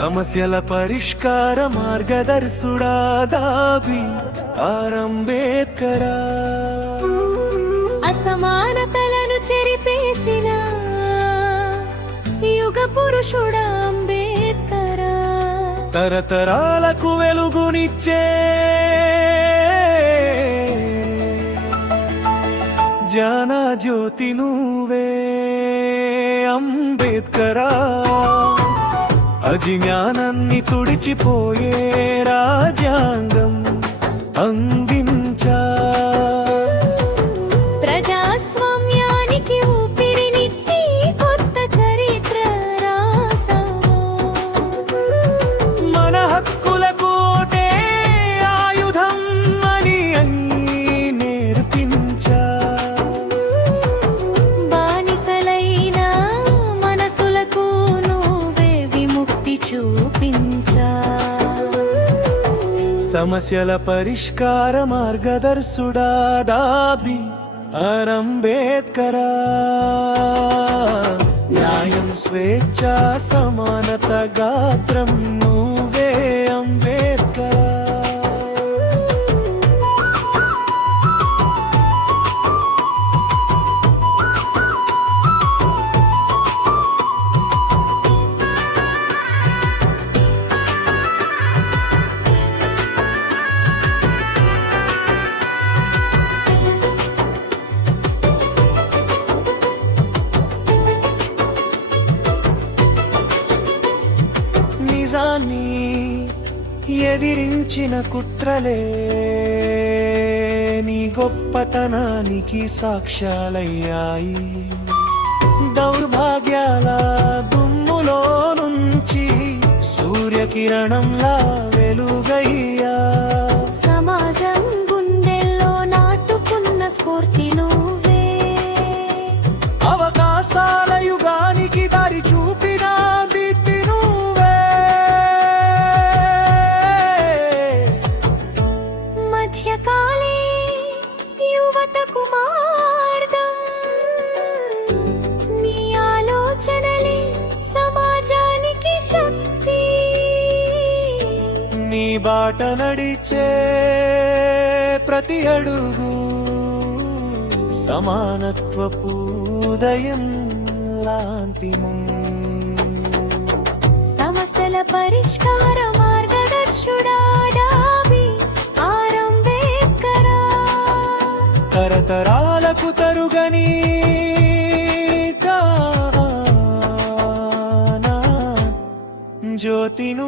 సమస్యల పరిష్కార మార్గదర్శుడా దాబి ఆరంబేద్కరా అసమానతలను చెరిపేసిన యుగ పురుషుడా అంబేద్కరా. తరతరాలకు వెలుగునిచ్చే జాన జ్యోతి నువ్వే అంబేద్కరా. అజ్ఞానాన్ని తుడిచిపోయే రాజ్యాంగం అందించ. ప్రజాస్వామ్యం సమస్యల పరిష్కార మార్గదర్శుడా దాబి అరంబేద్కరా న్యాయం స్వేచ్ఛ సమానత గాత్రం నువ్వే అంబే ఎదిరించిన కుట్రలే. నీ గొప్పతనానికి సాక్ష్యాలయ్యాయి దౌర్భాగ్యాల దుమ్ములో నుంచి సూర్యకిరణంలా వెలుగయ్యా. నీ బాట నడిచే ప్రతి అడుగు సమానత్వపు ఉదయం లాంతిమం. సమస్యల పరిష్కార మార్గదర్శుడా. తరతరాలకు తరుగని జ్యోతిను